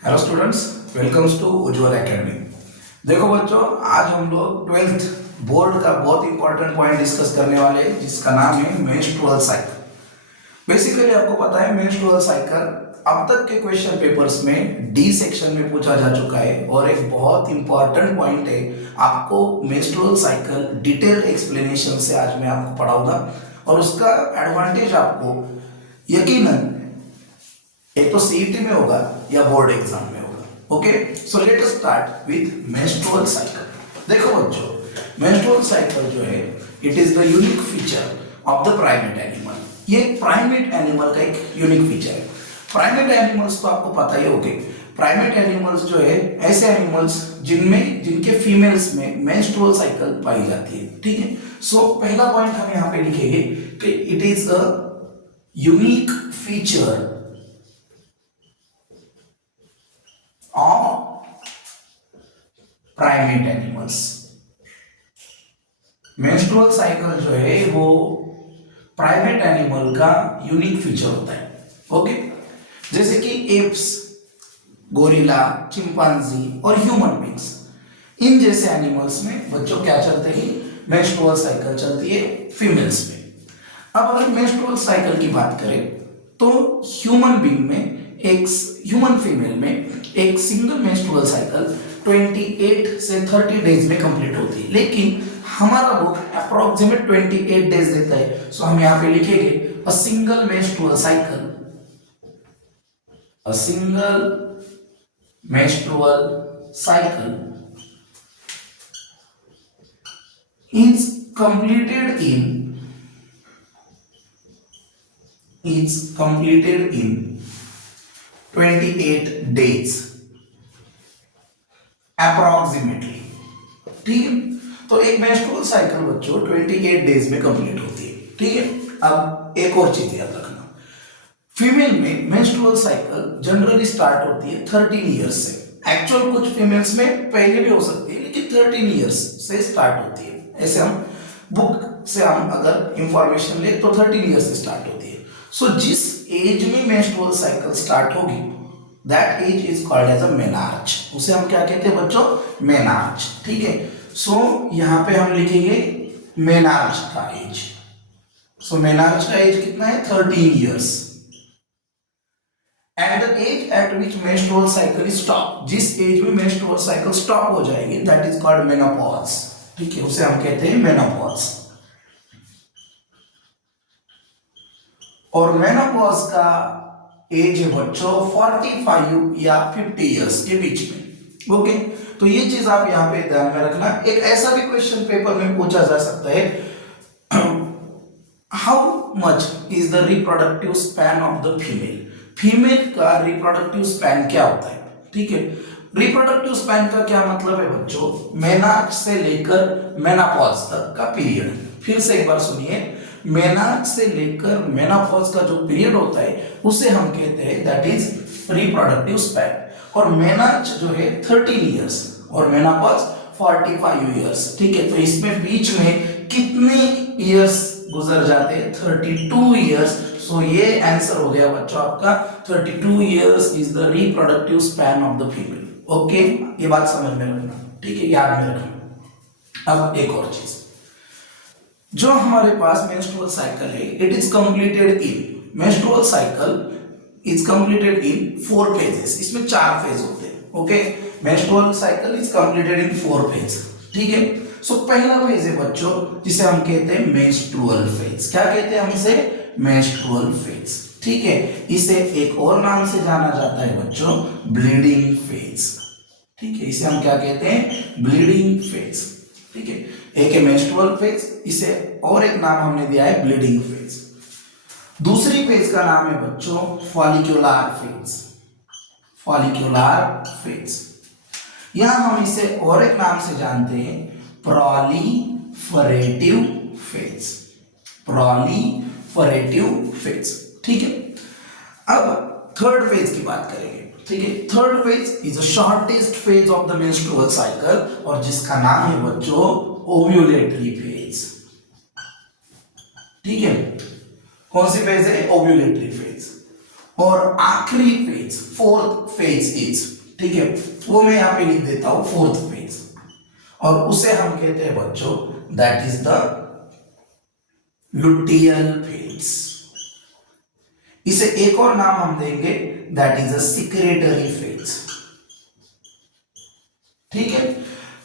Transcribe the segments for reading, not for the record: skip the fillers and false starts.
Hello students, welcomes to Ujjwal academy. देखो बच्चों, आज हम लोग 12th बोर्ड का बहुत इंपॉर्टेंट पॉइंट डिस्कस करने वाले हैं जिसका नाम है मेंस्ट्रुअल साइकिल। बेसिकली आपको पता है मेंस्ट्रुअल साइकिल अब तक के क्वेश्चन पेपर्स में डी सेक्शन में पूछा जा चुका है और एक बहुत इंपॉर्टेंट पॉइंट है। आपको मेंस्ट्रुअल साइकिल डिटेल्ड एक्सप्लेनेशन से आज मैं आपको पढ़ाऊंगा और उसका एडवांटेज आपको यकीनन एक तो सीईटी में होगा या बोर्ड एग्जाम में होगा। Okay, so let us start with menstrual cycle. देखो बच्चों, मेंस्ट्रुअल साइकिल जो है it is the unique feature of the primate animal. ये प्राइमेट एनिमल का एक यूनिक फीचर है। प्राइमेट एनिमल्स तो आपको पता ही होगा। प्राइमेट एनिमल्स जो है ऐसे एनिमल्स जिनके फीमेल्स में मेंस्ट्रुअल साइकिल पाई जाती है। ठीक है, सो पहला पॉइंट हम यहाँ पे लिखेंगे कि it is a unique feature of primate animals. Menstrual cycle जो है वो प्राइमेट एनिमल का यूनिक फीचर होता है। ओके, जैसे कि एप्स, गोरिल्ला, चिंपांजी और ह्यूमन बींग्स, इन जैसे एनिमल्स में बच्चों क्या चलते हैं, मेंस्ट्रुअल साइकिल चलती है फीमेल्स में। अब अगर मेंस्ट्रुअल साइकिल की बात करें तो ह्यूमन बींग में ह्यूमन फीमेल में एक सिंगल मेंस्ट्रुअल साइकिल 28 से 30 डेज में कंप्लीट होती है, लेकिन हमारा बुक अप्रोक्सीमेट 28 डेज देता है। सो हम यहां पे लिखेंगे a single menstrual cycle is completed in 28 days approximately. ठीक है, तो एक मेंस्ट्रुअल साइकिल बच्चों 28 डेज में कंप्लीट होती है। ठीक है, अब एक और चीज याद रखना, फीमेल में मेंस्ट्रुअल साइकिल जनरली स्टार्ट होती है 13 इयर्स से। एक्चुअल कुछ फीमेल्स में पहले भी हो सकती है, लेकिन 13 इयर्स से स्टार्ट होती है। ऐसे हम बुक से हम अगर इंफॉर्मेशन ले तो 13 इयर्स से स्टार्ट होती है। सो जिस एज में मेंस्ट्रुअल साइकिल स्टार्ट होगी that age is called as a menarche. उसे हम क्या कहते हैं बच्चों, मेनार्च। ठीक है, सो यहां पे हम लिखेंगे मेनार्च का एज। सो मेनार्च का एज कितना है, 13 years. At the age at which menstrual cycle stop, जिस एज में मेंस्ट्रुअल साइकिल स्टॉप हो जाएगी दैट इज कॉल्ड मेनोपॉज। ठीक है, उसे हम कहते हैं मेनोपॉज। और मेनोपॉज का एज है बच्चों 45 या 50 इयर्स के बीच में। ओके, तो ये चीज आप यहां पे ध्यान में रखना। एक ऐसा भी क्वेश्चन पेपर में पूछा जा सकता है, how much is the reproductive span of the female. Female का रिप्रोडक्टिव स्पैन क्या होता है। ठीक है, रिप्रोडक्टिव स्पैन का क्या मतलब है बच्चों, मेनार्च से लेकर मेनोपॉज तक का पीरियड। फिर से एक बार सुनिए, मेनार्च से लेकर मेनोपॉज का जो पीरियड होता है उसे हम कहते हैं दैट इज रिप्रोडक्टिव स्पैन। और मेनार्च जो है 13 इयर्स और मेनोपॉज 45 इयर्स। ठीक है, तो इसमें बीच में कितने इयर्स गुजर जाते हैं, 32 इयर्स। सो ये आंसर हो गया बच्चों आपका, 32 years is the reproductive span of the female. Okay, ये बात समझ में रखना। ठीक है, याद में रखना। अब एक और चीज, जो हमारे पास मेंस्ट्रुअल साइकिल है it is completed in, menstrual cycle is completed in 4 phases. इसमें 4 फेज होते हैं। Okay, menstrual cycle is completed in 4 phase. ठीक है, सो पहला फेज है बच्चों जिसे हम कहते हैं मेंस्ट्रुअल फेज। क्या कहते हैं हम इसे, मेंस्ट्रुअल फेज। ठीक है, इसे एक और नाम से जाना जाता है बच्चों, ब्लीडिंग फेज। ठीक है, इसे हम क्या कहते हैं, ब्लीडिंग फेज। ठीक है, एक है मेंस्ट्रुअल फेज, इसे और एक नाम हमने दिया है ब्लीडिंग फेज। दूसरी फेज का नाम है बच्चों फॉलिक्यूलर फेज। फॉलिक्यूलर फेज, यहां हम इसे और एक नाम से जानते हैं, प्रोलिफरेटिव फेज। Proliferative phase. ठीक है, अब थर्ड फेज की बात करेंगे। ठीक है, third phase is the shortest phase of the menstrual cycle और जिसका नाम है बच्चों ओव्यूलेटरी फेज। ठीक है, कौन सी फेज है, ओव्यूलेटरी फेज। और आखिरी फेज फोर्थ फेज इज, ठीक है, वो मैं यहां पे लिख देता हूं फोर्थ फेज, और उसे हम कहते हैं बच्चों that is the luteal phase. इसे एक और नाम हम देंगे that is a secretary phase, ठीक है।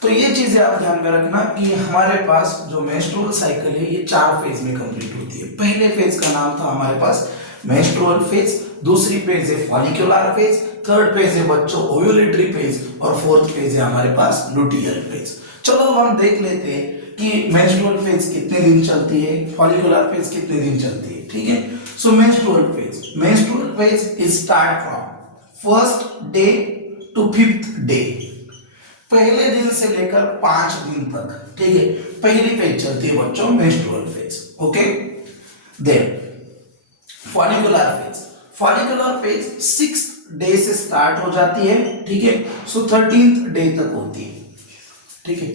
तो ये चीजें आप ध्यान में रखना कि हमारे पास जो मेंस्ट्रुअल साइकिल है ये 4 फेज में कंप्लीट होती है। पहले फेज का नाम था हमारे पास मेंस्ट्रुअल फेज, दूसरी फेज है फॉलिकुलर फेज, थर्ड फेज है बच्चों ओव्यूलेटरी फेज, और फोर्थ फेज है हमारे पास लुटियल फेज। चलो अब हम देख लेते हैं कि मेंस्ट्रुअल फेज कितने दिन चलती है, फॉलिकुलर फेज कितने दिन चलती है, ठीक है। So menstrual phase is start from first day to 5th day, पहले दिन से लेकर 5 दिन तक, ठीक है, पहली फेज चलती है बच्चों menstrual phase, okay. Then follicular phase 6th day से स्टार्ट हो जाती है, ठीक है, सो 13th डे तक होती है, ठीक है,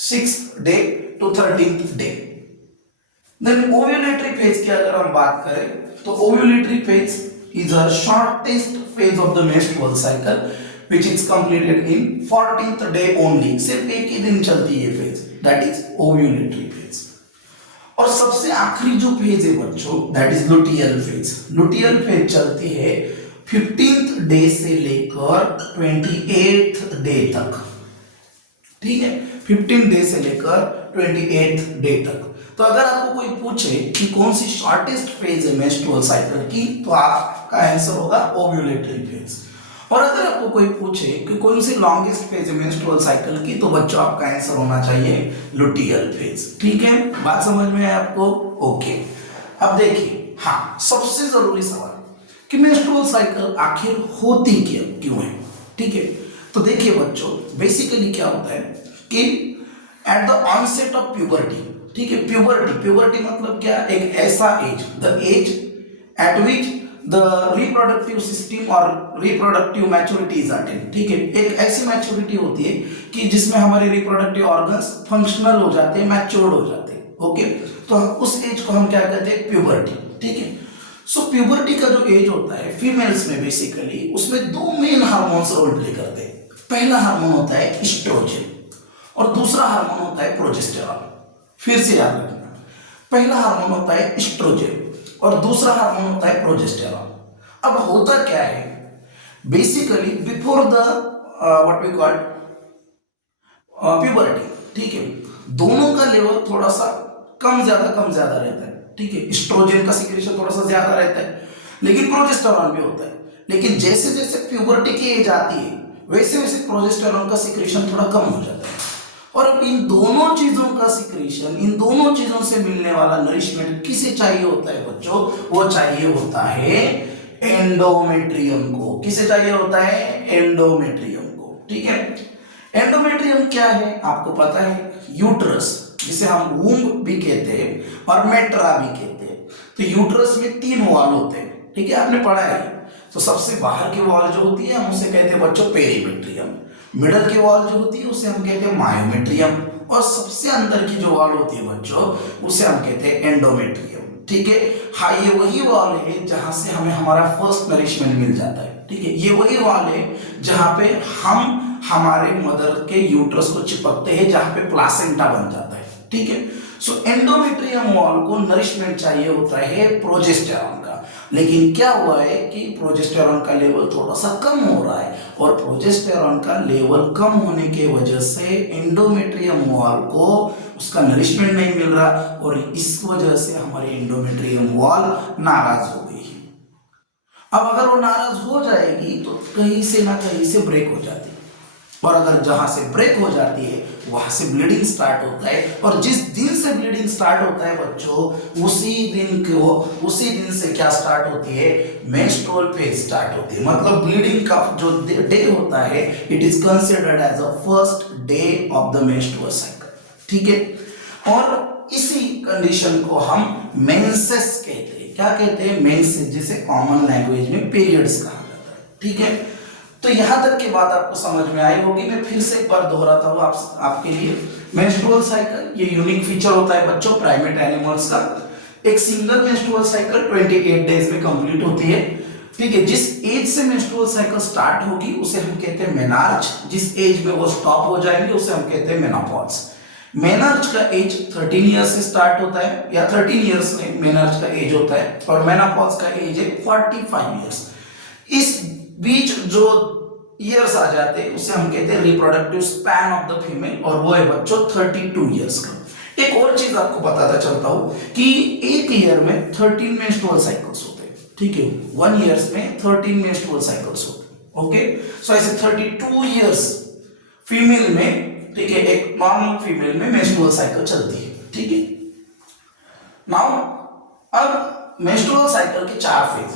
6th day to 13th day. Then ovulatory phase की अगर हम बात करें तो ovulatory phase is a shortest phase of the menstrual cycle which is completed in 14th day only, सिर्फ एक ही दिन चलती है phase, that is ovulatory phase। और सबसे आखिरी जो फेज है बच्चों that is luteal phase। luteal phase चलती है 15th डे से लेकर 28th डे तक, ठीक है, 15 डे से लेकर 28th डे तक। तो अगर आपको कोई पूछे कि कौन सी शॉर्टेस्ट फेज है मेंस्ट्रुअल साइकिल की, तो आपका आंसर होगा ओव्यूलेटरी फेज। और अगर आपको कोई पूछे कि कौन सी लॉन्गेस्ट फेज है मेंस्ट्रुअल साइकिल की, तो बच्चों आपका आंसर होना चाहिए लुटियल फेज, ठीक है। बात समझ में है आपको? ओके। अब देखिए, हाँ, सबसे जरूरी सवाल कि मेंस्ट्रुअल साइकिल आखिर होती क्यों है, ठीक है। तो देखिए बच्चों, बेसिकली क्या होता है कि at the onset of puberty, ठीक है, प्यूबर्टी मतलब क्या, एक ऐसा age, the age at which the reproductive system और रिप्रोडक्टिव मैच्योरिटी इज अटेन्ड, ठीक है, एक ऐसी मैच्योरिटी होती है कि जिसमें हमारे रिप्रोडक्टिव ऑर्गन्स फंक्शनल हो जाते हैं, मैच्योर्ड हो जाते हैं, ओके। तो उस एज को हम क्या कहते हैं, प्यूबर्टी, ठीक है। सो प्यूबर्टी का जो एज होता है फीमेल्स में बेसिकली, उसमें 2 मेन हार्मोन्स रोल प्ले करते हैं। पहला हार्मोन होता है एस्ट्रोजन और दूसरा हार्मोन होता है प्रोजेस्टेरॉन। फिर से याद रखना, पहला हार्मोन होता है एस्ट्रोजन और दूसरा हार्मोन होता है प्रोजेस्टेरॉन। अब होता क्या है, basically before the what we call puberty, ठीक है, दोनों का लेवल थोड़ा सा कम ज्यादा रहता है, ठीक है। एस्ट्रोजन का सिक्रेशन थोड़ा सा ज्यादा रहता है, लेकिन प्रोजेस्टेरॉन भी होता है। लेकिन जैसे जैसे प्यूबर्टी की एज आती है वैसे वैसे प्रोजेस्टेरॉन का सिक्रेशन थोड़ा कम हो जाता है। और अब इन दोनों चीजों का सिक्रेशन, इन दोनों चीजों से मिलने वाला नरिशमेंट किसे चाहिए होता है बच्चों, वो चाहिए होता है एंडोमेट्रियम को। किसे चाहिए होता है, एंडोमेट्रियम को, ठीक है। एंडोमेट्रियम क्या है आपको पता है, यूट्रस, जिसे हम वूम्ब भी कहते हैं और मेट्रा भी कहते हैं। तो यूट्रस में 3 वॉल होते हैं, ठीक है, आपने पढ़ा है। तो सबसे बाहर की वॉल जो होती है हम उसे कहते हैं बच्चों पेरीमेट्रियम, मिडल की वॉल जो होती है उसे हम कहते हैं मायोमेट्रियम, और सबसे अंदर की जो वॉल होती है बच्चों उसे हम कहते हैं एंडोमेट्रियम, ठीक है। हाँ, ये वही वॉल है जहां से हमें हमारा फर्स्ट नरिशमेंट मिल जाता है, ठीक है। ये वही वॉल है जहां पे हम हमारे मदर के यूट्रस को चिपकते हैं, जहां पे प्लासेंटा बन जाता है, ठीक है। सो एंडोमेट्रियम वॉल को नरिशमेंट चाहिए होता है प्रोजेस्टेरॉन का, लेकिन क्या हुआ है कि प्रोजेस्टेरॉन का लेवल थोड़ा सा कम हो रहा है, और प्रोजेस्टेरॉन का लेवल कम होने के वजह से एंडोमेट्रियम वॉल को उसका नरिशमेंट नहीं मिल रहा, और इस वजह से हमारी एंडोमेट्रियम वॉल नाराज हो गई। अब अगर वो नाराज हो जाएगी तो कहीं से ना कहीं से ब्रेक हो जाती है, और अगर जहां से ब्रेक हो जाती है वहां से ब्लीडिंग स्टार्ट होता है, और जिस दिन से ब्लीडिंग स्टार्ट होता है बच्चों उसी दिन से क्या स्टार्ट होती है, मेंस्ट्रुअल फेज स्टार्ट होती है। मतलब ब्लीडिंग का जो डे होता है it is considered as a first day of the menstrual cycle, ठीक है। और इसी कंडीशन को हम मेंसेस कहते हैं। क्या कहते हैं, मेंसेस, जिसे कॉमन लैंग्वेज में पीरियड्स कहा जाता है, ठीक है। तो यहां तक की बात आपको समझ में आई होगी। मैं फिर से एक बार दोहराता हूं आपके लिए, मेंस्ट्रुअल साइकिल ये यूनिक फीचर होता है बच्चों प्राइमेट एनिमल्स का। एक सिंगल मेंस्ट्रुअल साइकिल 28 डेज में कंप्लीट होती है। ठीक है, जिस एज से मेंस्ट्रुअल साइकिल स्टार्ट होगी उसे हम कहते हैं मेनार्च, जिस एज में वो स्टॉप हो जाएंगे उसे हम कहते हैं मेनोपॉज। मेनार्च का एज 13 ईयर्स से स्टार्ट होता है, या 13 ईयर्स में मेनार्च का एज होता है, और मेनोपॉज का एज है 45 ईयर्स। इस बीच जो ईयर्स आ जाते हैं उसे हम कहते हैं reproductive span of the female, और वो है बच्चों 32 ईयर्स का। एक और चीज आपको बताता चलता हूं कि एक ईयर में 13 मेंस्ट्रुअल साइकिल्स होते हैं, ठीक है, 1 ईयर्स में 13 मेंस्ट्रुअल साइकिल्स होते हैं। ओके, सो ऐसे 32 ईयर्स फीमेल में, ठीक है, एक नॉर्मल फीमेल में मेंस्ट्रुअल साइकिल चलती है, ठीक है। नाउ अब मेंस्ट्रुअल साइकिल के 4 फेज।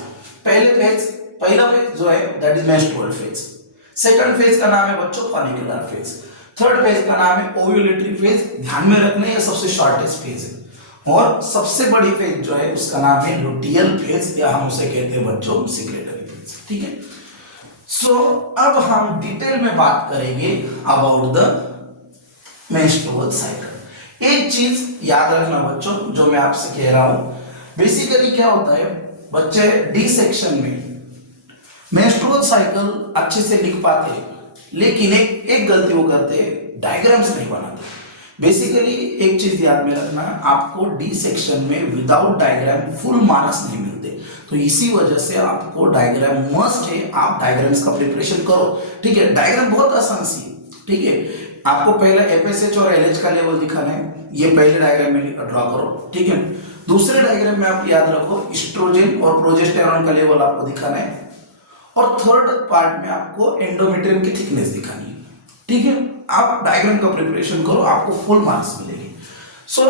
पहला फेज जो है that is menstrual phase. Second phase का नाम है बच्चों फॉलिकुलर फेज। थर्ड फेज का नाम है ओव्यूलेटरी फेज। ध्यान में रखना ये सबसे शॉर्टेस्ट फेज है। और सबसे बड़ी फेज जो है उसका नाम है लुटियल फेज, या हम उसे कहते हैं बच्चों सेक्रेटरी फेज, ठीक है। सो अब हम डिटेल में बात करेंगे अबाउट द मेंस्ट्रुअल साइकिल। एक चीज याद रखना बच्चों जो मैं आपसे कह रहा हूं, बेसिकली क्या होता है बच्चे डी सेक्शन में मेंस्ट्रुअल साइकिल अच्छे से लिख पाते हैं, लेकिन एक गलती वो करते हैं, डायग्राम्स नहीं बनाते। बेसिकली एक चीज याद में रखना, आपको डी सेक्शन में विदाउट डायग्राम फुल मार्क्स नहीं मिलते, तो इसी वजह से आपको डायग्राम मस्ट है, आप डायग्राम्स का प्रिपरेशन करो, ठीक है। डायग्राम बहुत आसान सी है, ठीक है। आपको पहले एफएसएच और एलएच का लेवल दिखाना है, ये पहले डायग्राम में ड्रॉ करो, ठीक है। दूसरे डायग्राम में आप याद रखो एस्ट्रोजन और प्रोजेस्टेरॉन का लेवल आपको दिखाना है, और थर्ड पार्ट में आपको एंडोमेट्रियम की थिकनेस दिखानी है, ठीक है। आप डायग्राम का प्रिपरेशन करो, आपको फुल मार्क्स मिलेंगे। So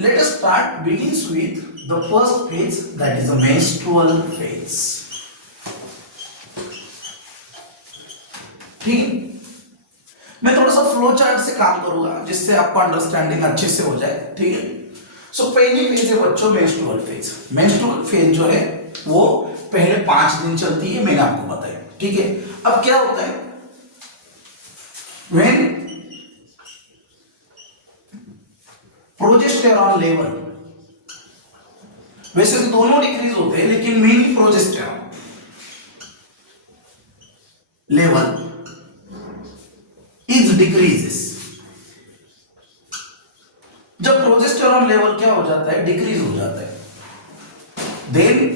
let us start begins with the first phase that is the menstrual phase, ठीक है। मैं थोड़ा सा फ्लो चार्ट से काम करूंगा जिससे आपको अंडरस्टैंडिंग अच्छे से हो जाए, ठीक है। सो पहली फेज है बच्चों मेंस्ट्रुअल फेज। मेंस्ट्रुअल फेज जो है वो पहले 5 दिन चलती है, मैंने आपको बताया, ठीक है। अब क्या होता है, व्हेन प्रोजेस्टेरॉन लेवल, वैसे तो दोनों डिक्रीज होते हैं लेकिन mainly progesterone level is decreases. जब प्रोजेस्टेरॉन लेवल क्या हो जाता है, डिक्रीज हो जाता है, then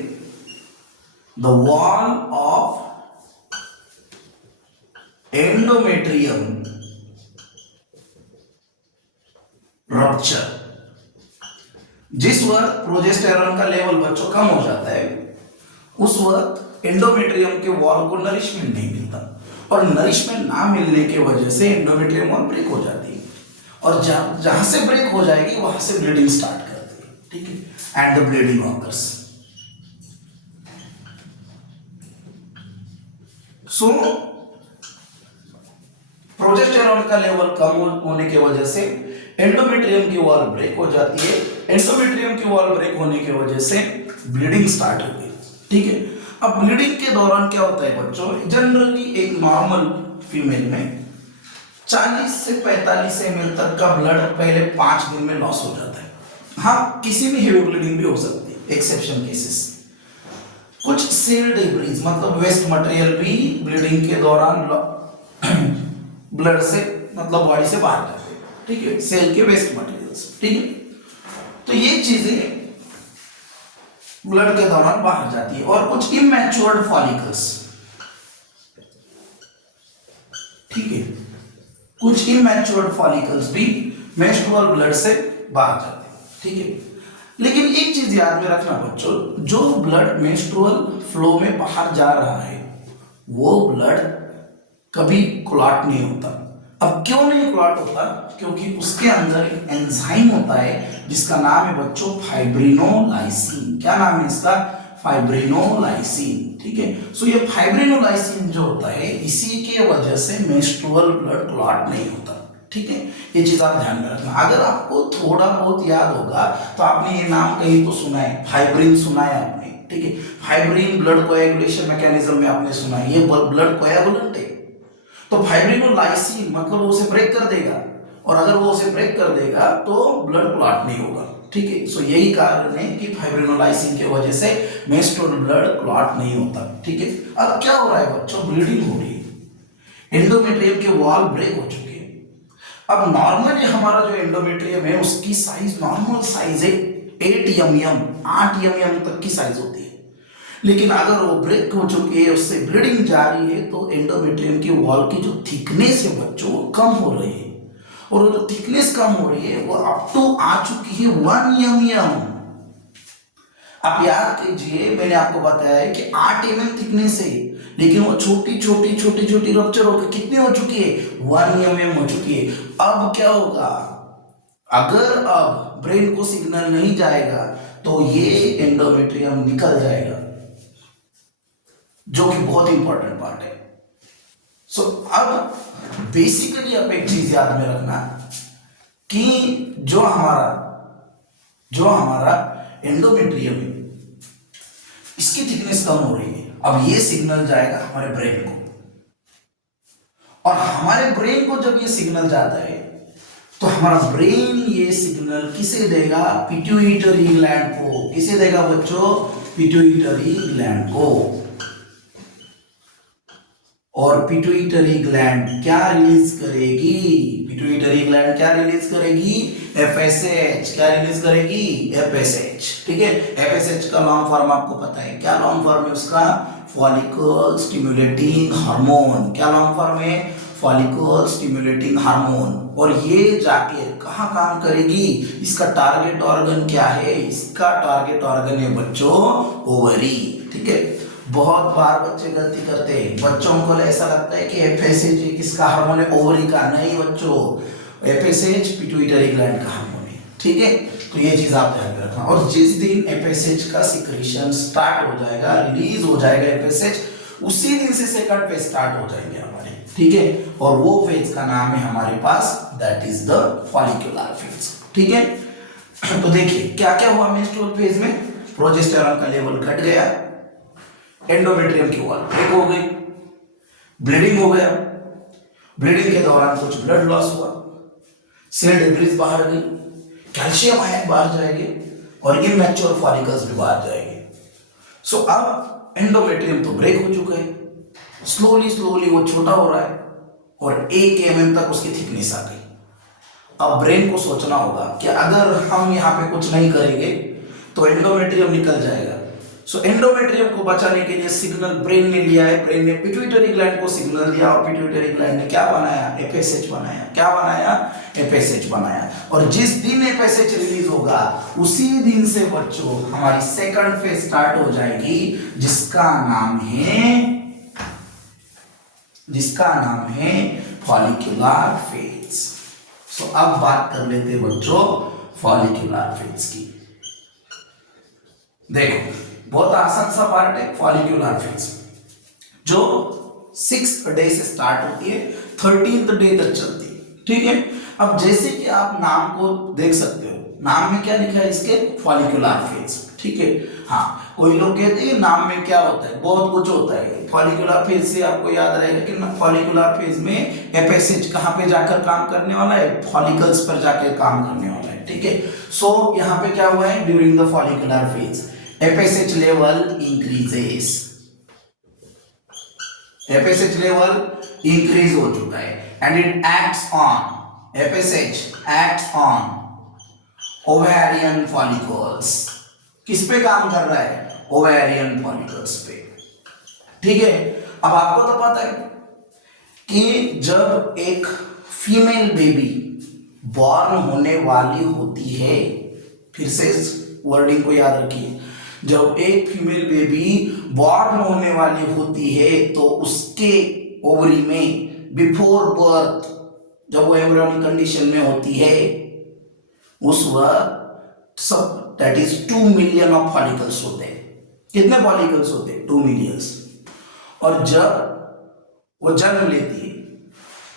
the wall of endometrium rupture। जिस वक्त प्रोजेस्टेरॉन का लेवल बच्चों कम हो जाता है उस वक्त एंडोमेट्रियम के वॉल को नरिशमेंट नहीं मिलता, और नरिशमेंट ना मिलने की वजह से एंडोमेट्रियम वॉल ब्रेक हो जाती है, और जहां से ब्रेक हो जाएगी वहां से ब्लीडिंग स्टार्ट करती है, ठीक है, and the bleeding occurs. So progesterone का लेवल कम होने की वजह से एंडोमेट्रियम की वॉल ब्रेक हो जाती है, एंडोमेट्रियम की वॉल ब्रेक होने की वजह से ब्लीडिंग स्टार्ट होती है, ठीक है। अब ब्लीडिंग के दौरान क्या होता है बच्चों, जनरली एक नॉर्मल फीमेल में 40 से 45 ml तक का ब्लड पहले 5 दिन में लॉस हो जाता है। हाँ, किसी में हेवी ब्लीडिंग भी हो सकती है, एक्सेप्शन केसेस। कुछ सेल डेब्रीज मतलब वेस्ट मटेरियल भी ब्लीडिंग के दौरान ब्लड से मतलब बॉडी से बाहर जाते हैं, ठीक है, सेल के वेस्ट मटेरियल्स, ठीक है। तो ये चीजें ब्लड के दौरान बाहर जाती है। और कुछ इमैच्योर्ड फॉलिकल्स, ठीक है, कुछ इमैच्योर्ड फॉलिकल्स भी मेंस्ट्रुअल ब्लड से बाहर जाते हैं, ठीक है। लेकिन एक चीज याद में रखना बच्चों, जो ब्लड मेंस्ट्रुअल फ्लो में बाहर जा रहा है वो ब्लड कभी क्लॉट नहीं होता। अब क्यों नहीं क्लॉट होता, क्योंकि उसके अंदर एक एंजाइम होता है जिसका नाम है बच्चों फाइब्रिनोलाइसिन। क्या नाम है इसका, फाइब्रिनोलाइसिन, ठीक है। सो ये फाइब्रिनोलाइसिन जो होता है इसी के वजह से मेंस्ट्रुअल ब्लड क्लॉट नहीं होता, ठीक है। ये चीज आप ध्यान में रखना। अगर आपको थोड़ा बहुत याद होगा तो आपने ये नाम कहीं तो सुना है, फाइब्रिन सुना है आपने, ठीक है। फाइब्रिन ब्लड कोएगुलेशन मैकेनिज्म में आपने सुना है, ये ब्लड कोएगुलेंट है। तो फाइब्रिनोलाइसिन मतलब वो उसे ब्रेक कर देगा, और अगर वो उसे ब्रेक कर देगा तो ब्लड क्लॉट नहीं होगा, ठीक है। सो यही कारण है कि फाइब्रिनोलाइसिन की वजह से मेंस्ट्रुअल ब्लड क्लॉट नहीं होता, ठीक है। अब क्या हो रहा है बच्चों, ब्लीडिंग हो रही है, एंडोमेट्रियम के वॉल ब्रेक हो चुके हैं। अब नॉर्मली हमारा जो एंडोमेट्रियम है उसकी साइज नॉर्मल साइज है 8 mm तक की साइज होती है, लेकिन अगर वो ब्रेक हो चुकी है, उससे ब्लीडिंग जारी है, तो एंडोमेट्रियम की वॉल की जो थिकनेस है बच्चों वो कम हो रही है, और वो जो थिकनेस कम हो रही है वो अप टू आ चुकी है 1 mm। आप याद कीजिए मैंने आपको बताया है कि 8 mm थिकनेस है, लेकिन वो छोटी छोटी रप्चर होकर कितनी हो चुकी है, 1 mm हो चुकी है। अब क्या होगा, अगर अब ब्रेन को सिग्नल नहीं जाएगा तो ये एंडोमेट्रियम निकल जाएगा, जो कि बहुत इंपॉर्टेंट पार्ट है। सो अब बेसिकली आप एक चीज याद में रखना कि जो हमारा एंडोमेट्रियम है इसकी थिकनेस कम हो रही है। अब ये सिग्नल जाएगा हमारे ब्रेन को, और हमारे ब्रेन को जब ये सिग्नल जाता है तो हमारा ब्रेन ये सिग्नल किसे देगा, पिट्यूटरी ग्लैंड को। किसे देगा बच्चों, पिट्यूटरी ग्लैंड को। और पिट्यूटरी ग्लैंड क्या रिलीज करेगी, पिट्यूटरी ग्लैंड क्या रिलीज करेगी, एफएसएच। क्या रिलीज करेगी, एफएसएच, ठीक है। एफएसएच का लॉन्ग फॉर्म आपको पता है, क्या लॉन्ग फॉर्म है उसका, फॉलिकल स्टिमुलेटिंग हार्मोन। क्या लॉन्ग फॉर्म है, फॉलिकल स्टिमुलेटिंग हार्मोन। और ये जाके कहाँ काम करेगी, इसका टारगेट ऑर्गन क्या है, इसका टारगेट ऑर्गन है बच्चों ओवरी, ठीक है। बहुत बार बच्चे गलती करते हैं, बच्चों को ऐसा लगता है कि एफएसएच किसका हार्मोन है, ओवरी का। नहीं बच्चों, एफएसएच पिट्यूटरी ग्लैंड का हार्मोन है, ठीक है। तो ये चीज आप ध्यान में रखना। और जिस दिन एफएसएच का सिक्रीशन स्टार्ट हो जाएगा, रिलीज हो जाएगा एफएसएच, उसी दिन से सेकंड फेज स्टार्ट हो जाएंगे हमारे, ठीक है। और वो फेज का नाम है हमारे पास, that is the follicular phase, ठीक है। तो देखिए क्या क्या हुआ मेंस्ट्रुअल फेज में, प्रोजेस्टेरॉन का लेवल घट गया, एंडोमेट्रियम की वॉल ब्रेक हो गई, ब्लीडिंग हो गया, ब्लीडिंग के दौरान कुछ ब्लड लॉस हुआ, सेल डिब्रीज बाहर गई, कैल्शियम आयन बाहर जाएंगे, और इमैच्योर फॉलिकल्स भी बाहर जाएंगे। सो अब एंडोमेट्रियम तो ब्रेक हो चुका है, स्लोली वो छोटा हो रहा है, और 1 mm तक उसकी थिकनेस आ गई। अब ब्रेन को सोचना होगा कि अगर हम यहाँ पे कुछ नहीं करेंगे तो एंडोमेट्रियम निकल जाएगा। सो एंडोमेट्रियम को बचाने के लिए सिग्नल ब्रेन ने लिया है, ब्रेन ने पिट्यूटरी ग्लैंड को सिग्नल दिया, और पिट्यूटरी ग्लैंड ने क्या बनाया, एफएसएच बनाया। क्या बनाया, एफएसएच बनाया। और जिस दिन एफएसएच रिलीज होगा उसी दिन से बच्चों हमारी सेकंड फेज स्टार्ट हो जाएगी, जिसका नाम है फॉलिकुलर फेज। सो अब बात कर लेते हैं बच्चों फॉलिकुलर फेज की। देखो बहुत आसान सा पार्ट है फॉलिकुलर फेज, जो 6th डे से स्टार्ट होती है, 13th डे तक चलती है, ठीक है। अब जैसे कि आप नाम को देख सकते हो, नाम में क्या लिखा है इसके, फॉलिकुलर फेज, ठीक है। हाँ, कोई लोग कहते हैं नाम में क्या होता है, बहुत कुछ होता है। फॉलिकुलर फेज से आपको याद रहेगा कि फॉलिकुलर फेज में एफएसएच कहाँ पे जाकर काम करने वाला है, फॉलिकल्स पर जाकर काम करने वाला है, ठीक है। सो यहाँ पे क्या हुआ है, during the follicular phase FSH level increases, FSH level increase हो चुका है, and it acts on, FSH acts on ovarian follicles। किस पे काम कर रहा है, ovarian follicles पे, ठीक है। अब आपको तो पता है कि जब एक फीमेल बेबी बॉर्न होने वाली होती है, फिर से वर्डिंग को याद रखिए, जब एक फीमेल बेबी बॉर्न होने वाली होती है तो उसके ओवरी में बिफोर बर्थ, जब वो एम्ब्रियोनिक कंडीशन में होती है, उस वक्त सब that is 2 million of follicles होते हैं। कितने फॉलिकल्स होते हैं, 2 मिलियंस। और जब वो जन्म लेती है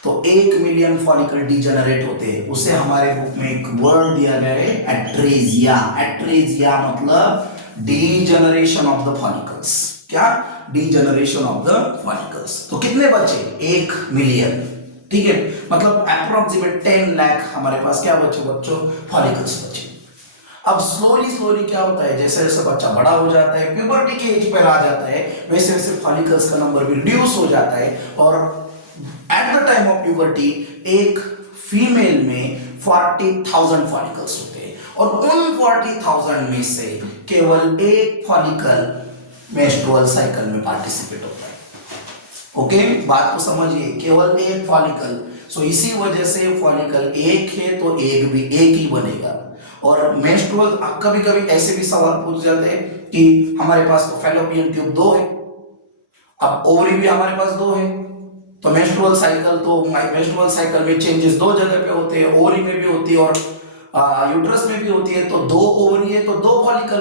तो 1 मिलियन फॉलिकल डिजेनरेट होते हैं। उसे हमारे बुक में एक वर्ड दिया गया है, एट्रेजिया। एट्रेजिया मतलब डीजनरेशन ऑफ द फॉलिकल्स। क्या, डीजनरेशन ऑफ द फॉलिकल्स। तो कितने बचे, 1 मिलियन, ठीक है। मतलब अप्रोक्सीमेट 10 लाख हमारे पास क्या बचे बच्चों, फॉलिकल्स बचे। अब स्लोली स्लोली क्या होता है, जैसे जैसे बच्चा बड़ा हो जाता है, प्यूबर्टी के एज पर आ जाता है, वैसे वैसे फॉलिकल्स का नंबर भी रिड्यूस हो जाता है, और at the time of puberty एक फीमेल में 40,000 फॉलिकल्स होते हैं, और उन 40,000 में से केवल एक फॉलिकल मेंस्ट्रुअल साइकिल में पार्टिसिपेट होता है। ओके, बात को समझिए, केवल एक फॉलिकल। सो इसी वजह से फॉलिकल एक है तो एग भी एक ही बनेगा। और मेंस्ट्रुअल, कभी कभी ऐसे भी सवाल पूछ जाते हैं कि हमारे पास तो फैलोपियन ट्यूब 2 है, अब ओवरी भी हमारे पास 2 है, तो मेंस्ट्रुअल साइकिल में चेंजेस 2 जगह पे होते हैं, ओवरी में भी होती है और यूट्रस में भी होती है। तो 2 ओवरी है तो 2 फॉलिकल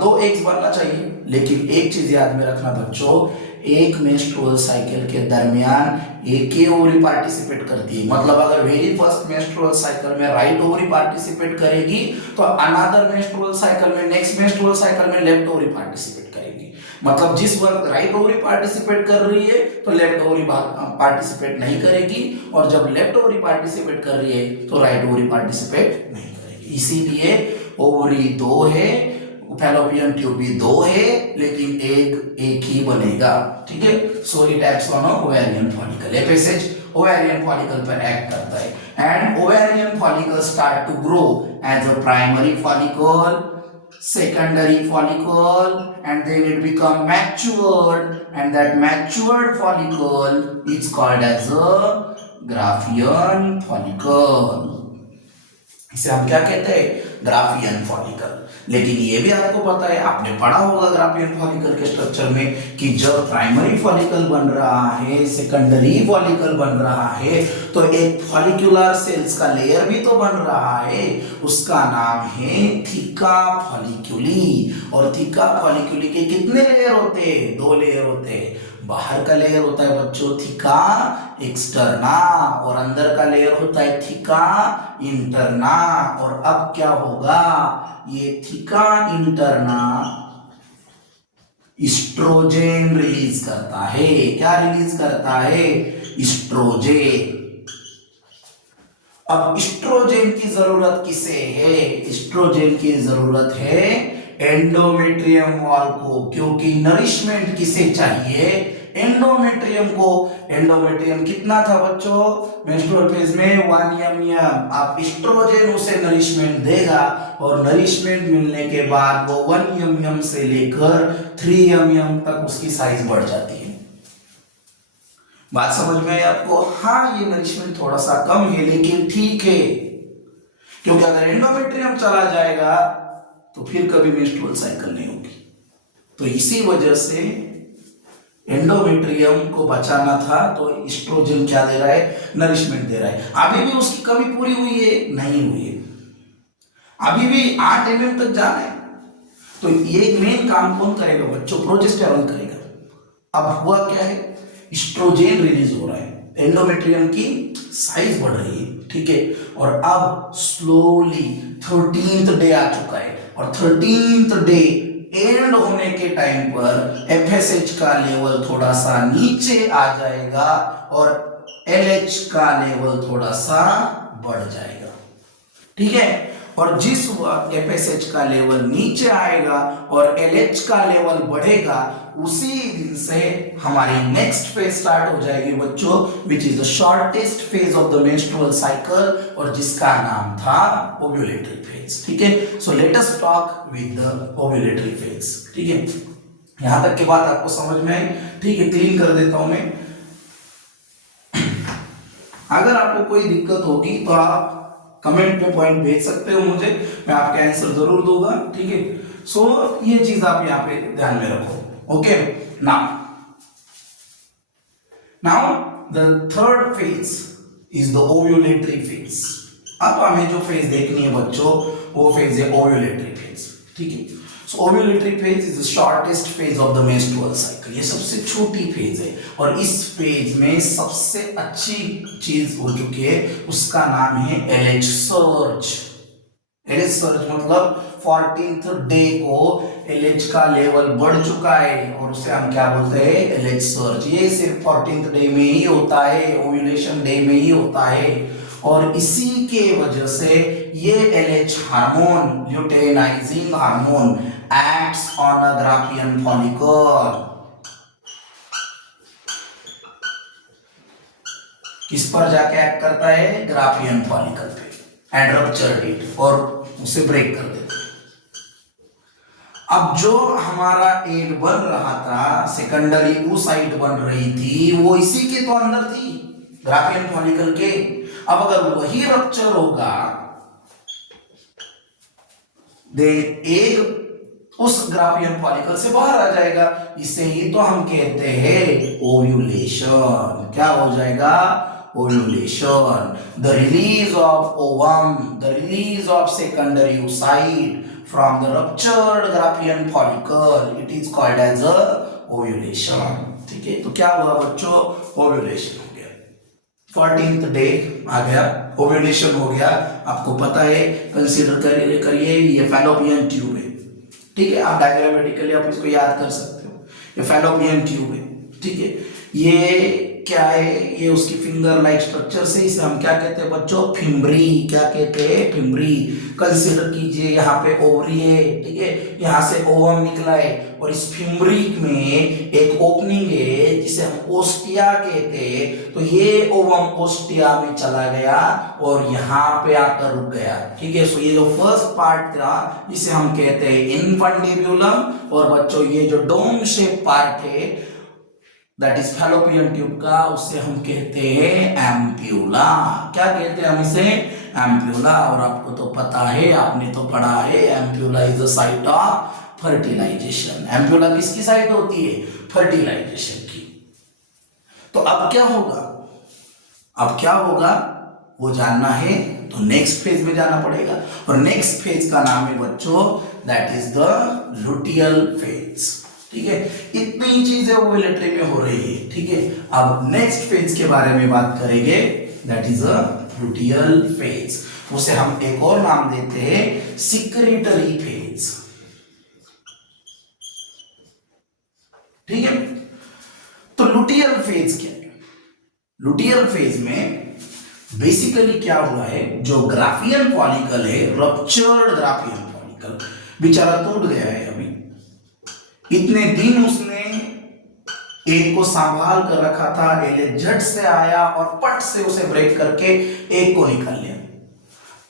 2 एग्स बनना चाहिए। लेकिन एक चीज याद में रखना बच्चों, एक मेंस्ट्रुअल साइकिल के दरमियान एक ही ओवरी पार्टिसिपेट करती है। मतलब अगर वेरी फर्स्ट मेंस्ट्रुअल साइकिल में राइट ओवरी पार्टिसिपेट करेगी तो अनदर मेंस्ट्रुअल साइकिल में, नेक्स्ट मेंस्ट्रुअल साइकिल में लेफ्ट ओवरी पार्टिसिपेट करेगी। मतलब जिस वक्त राइट ओवरी पार्टिसिपेट कर रही है तो लेफ्ट ओवरी पार्टिसिपेट नहीं करेगी, और जब लेफ्ट ओवरी पार्टिसिपेट कर रही है तो राइट ओवरी पार्टिसिपेट नहीं करेगी। इसीलिए ओवरी 2 है, फैलोपियन ट्यूब भी 2 है, लेकिन एक ही बनेगा। ठीक है, so it acts on ovarian follicle. FSH ovarian follicle पर एक्ट करता है, and ovarian follicle start to grow as a primary follicle, secondary follicle, and then it become matured, and that matured follicle is called as a Graafian follicle. इसे हम क्या कहते हैं, Graafian follicle. लेकिन ये भी आपको पता है, आपने पढ़ा होगा ग्राफियन फॉलिकल के स्ट्रक्चर में कि जब प्राइमरी फॉलिकल बन रहा है, सेकेंडरी फॉलिकल बन रहा है, तो एक फॉलिक्यूलर सेल्स का लेयर भी तो बन रहा है, उसका नाम है थीका फॉलिक्यूली। और थीका फॉलिक्यूली के कितने लेयर होते हैं, 2 लेयर होते हैं। बाहर का लेयर होता है बच्चों थीका एक्सटर्ना, और अंदर का लेयर होता है थीका इंटरना। और अब क्या होगा, ये थीका इंटरना इस्ट्रोजेन रिलीज करता है। क्या रिलीज करता है, इस्ट्रोजेन। अब इस्ट्रोजेन की जरूरत किसे है, इस्ट्रोजेन की जरूरत है एंडोमेट्रियम वॉल को, क्योंकि नरिशमेंट किसे चाहिए, एंडोमेट्रियम को। एंडोमेट्रियम कितना था बच्चों, मेंस्ट्रुअल फेज में 1 mm। आप इस्ट्रोजेन उसे नरिशमेंट देगा, और नरिशमेंट मिलने के बाद वो 1 mm से लेकर 3 mm तक उसकी साइज बढ़ जाती है। बात समझ में आई आपको? हाँ, ये नरिशमेंट थोड़ा सा कम है, लेकिन ठीक है, क्योंकि अगर एंडोमेट्रियम चला जाएगा तो फिर कभी मेंस्ट्रुअल साइकिल नहीं होगी। तो इसी वजह से एंडोमेट्रियम को बचाना था, तो एस्ट्रोजन क्या दे रहा है, नरिशमेंट दे रहा है। अभी भी उसकी कमी पूरी हुई है, नहीं हुई है, अभी भी 8 mm तक जाना है। तो ये मेन काम कौन करेगा बच्चों, प्रोजेस्टेरॉन करेगा। अब हुआ क्या है, एस्ट्रोजन रिलीज हो रहा है, एंडोमेट्रियम की साइज बढ़ रही है, ठीक है। और अब स्लोली 13th डे आ चुका है, और 13th डे एंड होने के टाइम पर एफएसएच का लेवल थोड़ा सा नीचे आ जाएगा, और एलएच का लेवल थोड़ा सा बढ़ जाएगा, ठीक है। और जिस वक्त एफएसएच का लेवल नीचे आएगा और एलएच का लेवल बढ़ेगा, उसी दिन से हमारी नेक्स्ट फेज स्टार्ट हो जाएगी बच्चों, which is the shortest phase of the menstrual cycle, और जिसका नाम था ओव्यूलेटरी फेज, ठीक है। So let us talk with the ovulatory phase, ठीक है। यहां तक की बात आपको समझ में आई, ठीक है। क्लीन कर देता हूं मैं। अगर आपको कोई दिक्कत होगी तो आप कमेंट में पॉइंट भेज सकते हो मुझे, मैं आपका आंसर जरूर दूंगा, ठीक है। सो ये चीज आप यहाँ पे ध्यान में रखो, okay. Now the third phase is the ovulatory phase. अब हमें जो फेज देखनी है बच्चों, वो फेज है ओव्यूलेटरी फेज, ठीक है। So ovulatory phase is the shortest phase of the menstrual cycle. ये सबसे छोटी फेज है, और इस फेज में सबसे अच्छी चीज हो चुकी है, उसका नाम है एलएच सर्ज। एलएच सर्ज मतलब 14th डे को एलएच का लेवल बढ़ चुका है, और उसे हम क्या बोलते हैं, एलएच सर्ज। ये सिर्फ 14th डे में ही होता है, ओव्यूलेशन डे में ही होता है। और इसी के वजह से ये LH hormone, luteinising hormone, acts on a Graafian follicle. किस पर जाके एक्ट करता है? ग्राफियन फॉलिकल पे, एंड रप्चर्ड इट, और उसे ब्रेक कर देता है। अब जो हमारा एड बन रहा था, सेकेंडरी oocyte बन रही थी, वो इसी के तो अंदर थी, ग्राफियन फॉलिकल के। अब अगर वही रप्चर होगा, दे एग उस ग्राफियन फॉलिकल से बाहर आ जाएगा। इसे ही तो हम कहते हैं ओव्यूलेशन। क्या हो जाएगा? ovulation, the release of ovum, the release of secondary oocyte from the ruptured Graafian follicle, it is called as a ovulation। ठीक है, तो क्या हुआ बच्चों? ovulation हो गया, 14th डे आ गया, ovulation हो गया। आपको पता है, कंसीडर करिए ये फैलोपियन ट्यूब है, ठीक है, आप डायग्रामेटिकली आप इसको याद कर सकते हो, ये फैलोपियन ट्यूब है, ठीक है। ये क्या है? ये उसकी फिंगर लाइक स्ट्रक्चर से, इसे हम क्या कहते हैं बच्चों? फिम्बरी। क्या कहते हैं? फिम्बरी। कंसीडर कीजिए यहाँ पे ओवरी है, ठीक है, यहाँ से ओवम निकला है, और इस फिम्बरी में एक ओपनिंग है जिसे हम ओस्टिया कहते हैं। तो ये ओवम ओस्टिया में चला गया और यहाँ पे आकर रुक गया, ठीक है। सो ये जो फर्स्ट पार्ट था इसे हम कहते हैं इन्फंडिब्युलम, और बच्चों ये जो डोम शेप पार्ट है दैट इज फैलोपियन ट्यूब का, उससे हम कहते हैं एम्प्यूला। क्या कहते हैं हम इसे? एम्प्यूला। और आपको तो पता है, आपने तो पढ़ा है, ampulla is the site of fertilization. Ampulla किसकी साइट होती है? फर्टिलाइजेशन की। तो अब क्या होगा? अब क्या होगा वो जानना है तो नेक्स्ट फेज में जाना पड़ेगा, और नेक्स्ट फेज का नाम है बच्चों that is the luteal phase, ठीक है। इतनी चीजें ओव्यूलेटरी में हो रही है, ठीक है। अब नेक्स्ट फेज के बारे में बात करेंगे that is a luteal phase. उसे हम एक और नाम देते हैं सिक्रीटरी फेज, ठीक है। तो लुटियल फेज क्या है? लुटियल फेज में बेसिकली क्या हुआ है, जो ग्राफियन फॉलिकल है, रप्चर्ड ग्राफियन फॉलिकल, बेचारा टूट गया है। अभी इतने दिन उसने एक को संभाल कर रखा था, एले झट से आया और पट से उसे ब्रेक करके एक को निकाल लिया।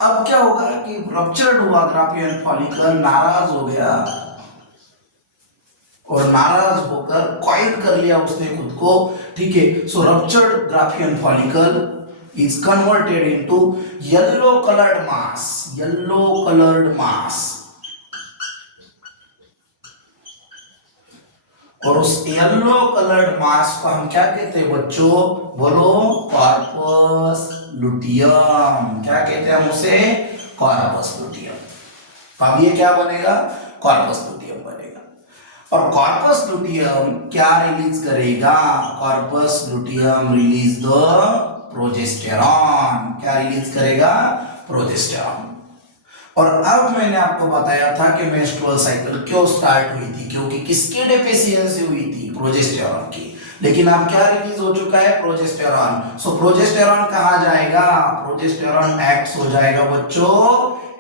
अब क्या होगा कि रप्चर्ड हुआ ग्राफियन फॉलिकल, नाराज हो गया, और नाराज होकर क्वाइट कर लिया उसने खुद को, ठीक है। So ruptured Graafian follicle is converted into yellow colored mass, yellow colored mass, और उस येलो कलर्ड मास को हम क्या कहते हैं बच्चों? बोलो, कॉर्पस लुटियम। क्या कहते हैं हम उसे? Corpus luteum. अब ये क्या बनेगा? कॉर्पस लुटियम बनेगा। और कॉर्पस लुटियम क्या रिलीज करेगा? Corpus luteum release the progesterone. क्या रिलीज करेगा? प्रोजेस्टेरॉन। और अब मैंने आपको बताया था कि मेंस्ट्रुअल साइकिल क्यों स्टार्ट हुई थी, क्योंकि किसकी डेफिशिएंसी हुई थी? प्रोजेस्टेरॉन की। लेकिन अब क्या रिलीज हो चुका है? प्रोजेस्टेरॉन। सो प्रोजेस्टेरॉन कहाँ जाएगा? प्रोजेस्टेरॉन एक्ट हो जाएगा बच्चों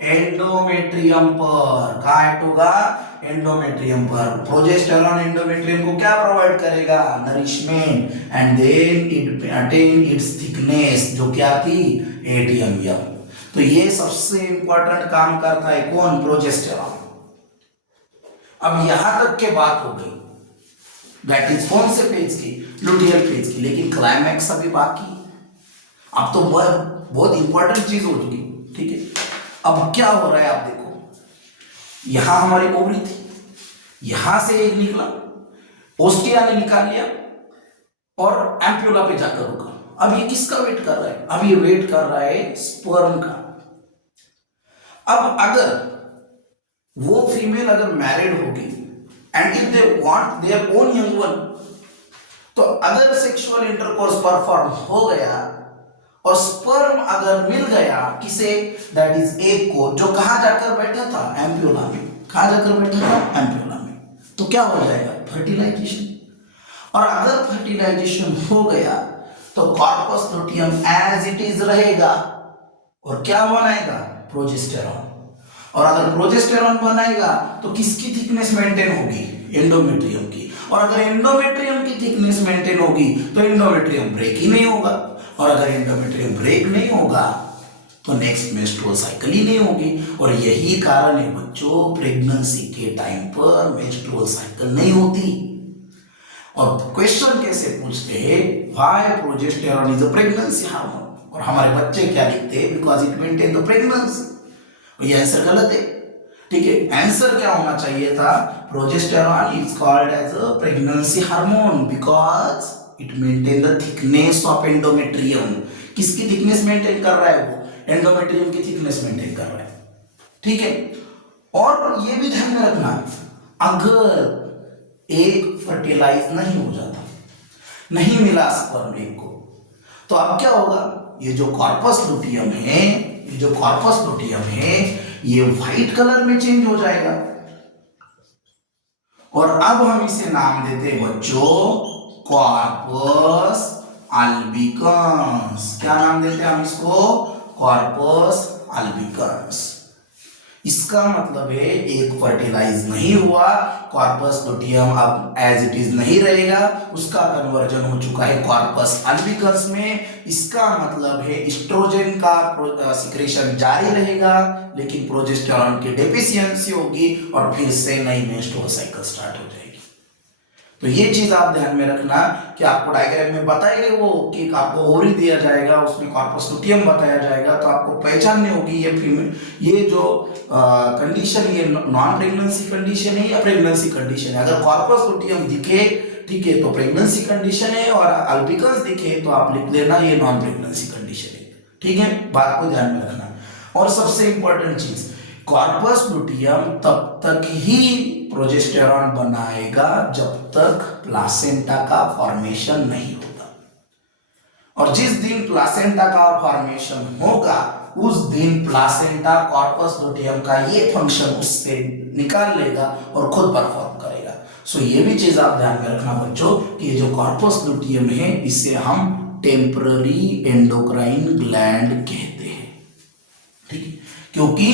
एंडोमेट्रियम पर। कहाँ एक्ट होगा? एंडोमेट्रियम पर। प्रोजेस्टेरॉन एंडोमेट्रियम को क्या प्रोवाइड करेगा? Nourishment, and then it attain its thickness, जो क्या थी? 8 mm। तो ये सबसे इंपॉर्टेंट काम करता है कौन? प्रोजेस्टेरॉन। अब यहां तक के बात हो गई, दैट इज कौन से फेज की? लुटियल फेज की। लेकिन क्लाइमैक्स अभी बाकी। अब तो बहुत इंपॉर्टेंट चीज हो चुकी, ठीक है। अब क्या हो रहा है आप देखो, यहां हमारी ओवरी थी, यहां से एक निकला, ओस्टिया ने निकाल लिया और एम्प्यूला पे जाकर रुका। अब ये किसका वेट कर रहा है? अब ये वेट कर रहा है स्पर्म का। अब अगर वो फीमेल अगर मैरिड होगी and if they want their own young one, तो अगर सेक्सुअल इंटरकोर्स परफॉर्म हो गया और स्पर्म अगर मिल गया किसे? दैट इज एग को, जो कहां जाकर बैठा था? एम्प्यूला में। कहां जाकर बैठा था? एम्प्यूला में। तो क्या हो जाएगा? फर्टिलाइजेशन। और अगर फर्टिलाइजेशन हो गया तो corpus luteum as it is रहेगा, और क्या बनाएगा, प्रोजेस्टेरॉन। और अगर प्रोजेस्टेरॉन बनाएगा तो किसकी थिकनेस मेंटेन होगी, एंडोमेट्रियम की। और अगर एंडोमेट्रियम की थिकनेस मेंटेन होगी तो एंडोमेट्रियम ब्रेक ही नहीं होगा, और अगर एंडोमेट्रियम ब्रेक नहीं होगा तो नेक्स्ट मेंस्ट्रुअल साइकिल ही नहीं होगी। और यही कारण है बच्चों, प्रेगनेंसी के टाइम पर मेंस्ट्रुअल साइकिल नहीं होती। और क्वेश्चन कैसे पूछते हैं, why progesterone is a pregnancy hormone, और हमारे बच्चे क्या लिखते हैं, because it maintain the pregnancy. ये आंसर गलत है, ठीक है। आंसर क्या होना चाहिए था, progesterone is called as a pregnancy hormone because it maintain the thickness of endometrium. किसकी थिकनेस मेंटेन कर रहा है वो, एंडोमेट्रियम की थिकनेस मेंटेन कर रहा है, ठीक है। और ये भी ध्यान में रखना, अगर एग फर्टिलाइज नहीं हो जाता, नहीं मिला स्पर्म एग को, तो अब क्या होगा, ये जो कॉर्पस लुटियम है, ये जो कॉर्पस लुटियम है, ये व्हाइट कलर में चेंज हो जाएगा। और अब हम इसे नाम देते हैं बच्चों कॉर्पस अल्बिकन्स। क्या नाम देते हैं हम इसको, कॉर्पस अल्बिकन्स। इसका मतलब है एक फर्टिलाइज नहीं हुआ, कॉर्पस लुटियम अब एज इट इज नहीं रहेगा, उसका कन्वर्जन हो चुका है कॉर्पस अल्बिकन्स में। इसका मतलब है एस्ट्रोजन का सिक्रेशन जारी रहेगा, लेकिन प्रोजेस्टेरॉन की डेफिशिएंसी होगी और फिर से नई मेंस्ट्रुअल साइकिल स्टार्ट हो जाएगी। तो ये चीज आप ध्यान में रखना कि आपको डायग्राम में बताएंगे वो कि आपको ओवरी दिया जाएगा, उसमें कॉर्पस लुटियम बताया जाएगा, तो आपको पहचाननी होगी ये फीमेल, ये जो कंडीशन, ये नॉन प्रेगनेंसी कंडीशन है या प्रेगनेंसी कंडीशन है। अगर कॉर्पस लुटियम दिखे, ठीक है, तो प्रेगनेंसी कंडीशन है, और अल्बिकन्स दिखे तो आप लिख देना ये नॉन प्रेगनेंसी कंडीशन है, ठीक है। बात को ध्यान में रखना। और सबसे इंपॉर्टेंट चीज, कॉर्पस लुटियम तब तक ही प्रोजेस्टेरॉन बनाएगा जब तक प्लासेंटा का फॉर्मेशन नहीं होता, और जिस दिन प्लासेंटा का फॉर्मेशन होगा उस दिन प्लासेंटा कॉर्पस लुटियम का ये फंक्शन उससे निकाल लेगा और खुद परफॉर्म करेगा। सो ये भी चीज आप ध्यान में रखना बच्चों कि ये जो कॉर्पस लुटियम है इसे हम टेम्पररी एंडोक्राइन ग्लैंड कहते हैं, ठीक है, क्योंकि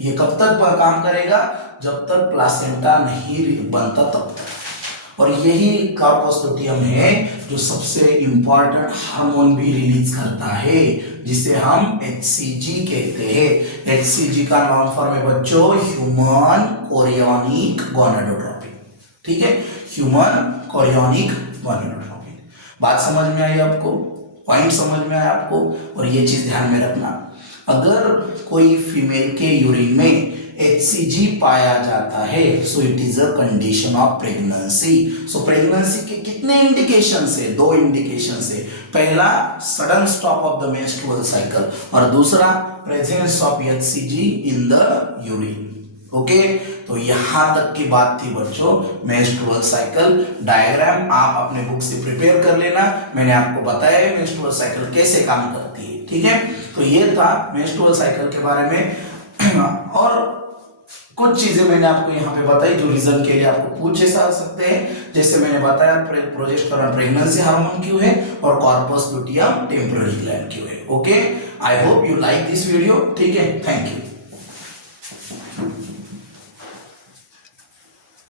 ये कब तक काम करेगा, जब तक प्लासेंटा नहीं बनता तब तक। और यही कॉर्पस लुटियम है जो सबसे इंपॉर्टेंट हार्मोन भी रिलीज करता है, जिसे हम HCG कहते हैं। HCG का नॉन फॉर्म है बच्चों ह्यूमन कोरियोनिक गोनाडोट्रोपिन, ठीक है, ह्यूमन कोरियोनिक गोनाडोट्रोपिन। बात समझ में आई आपको, पॉइंट समझ में आया आपको। और ये चीज ध्यान में रखना, अगर कोई फीमेल के यूरिन में HCG पाया जाता है so it is a condition of pregnancy. So pregnancy के कितने इंडिकेशन है, दो इंडिकेशन है। पहला sudden stop of the menstrual cycle, और दूसरा presence of HCG in the urine. Okay, तो यहां तक की बात थी बच्चों मेंस्ट्रुअल साइकिल डायग्राम। आप अपने बुक से प्रिपेयर कर लेना, मैंने आपको बताया है मेंस्ट्रुअल साइकिल कैसे काम करती है, ठीक है। तो ये था मेंस्ट्रुअल साइकिल के बारे में। और कुछ चीजें मैंने आपको यहाँ पे बताई जो रीजन के लिए आपको पूछे जा सकते हैं, जैसे मैंने बताया प्रोजेस्टेरॉन प्रेगनेंसी हार्मोन क्यों है और कॉर्पस लुटियम टेम्पररी ग्लैंड क्यों है। Okay, I hope you like this video, ठीक है, थैंक यू।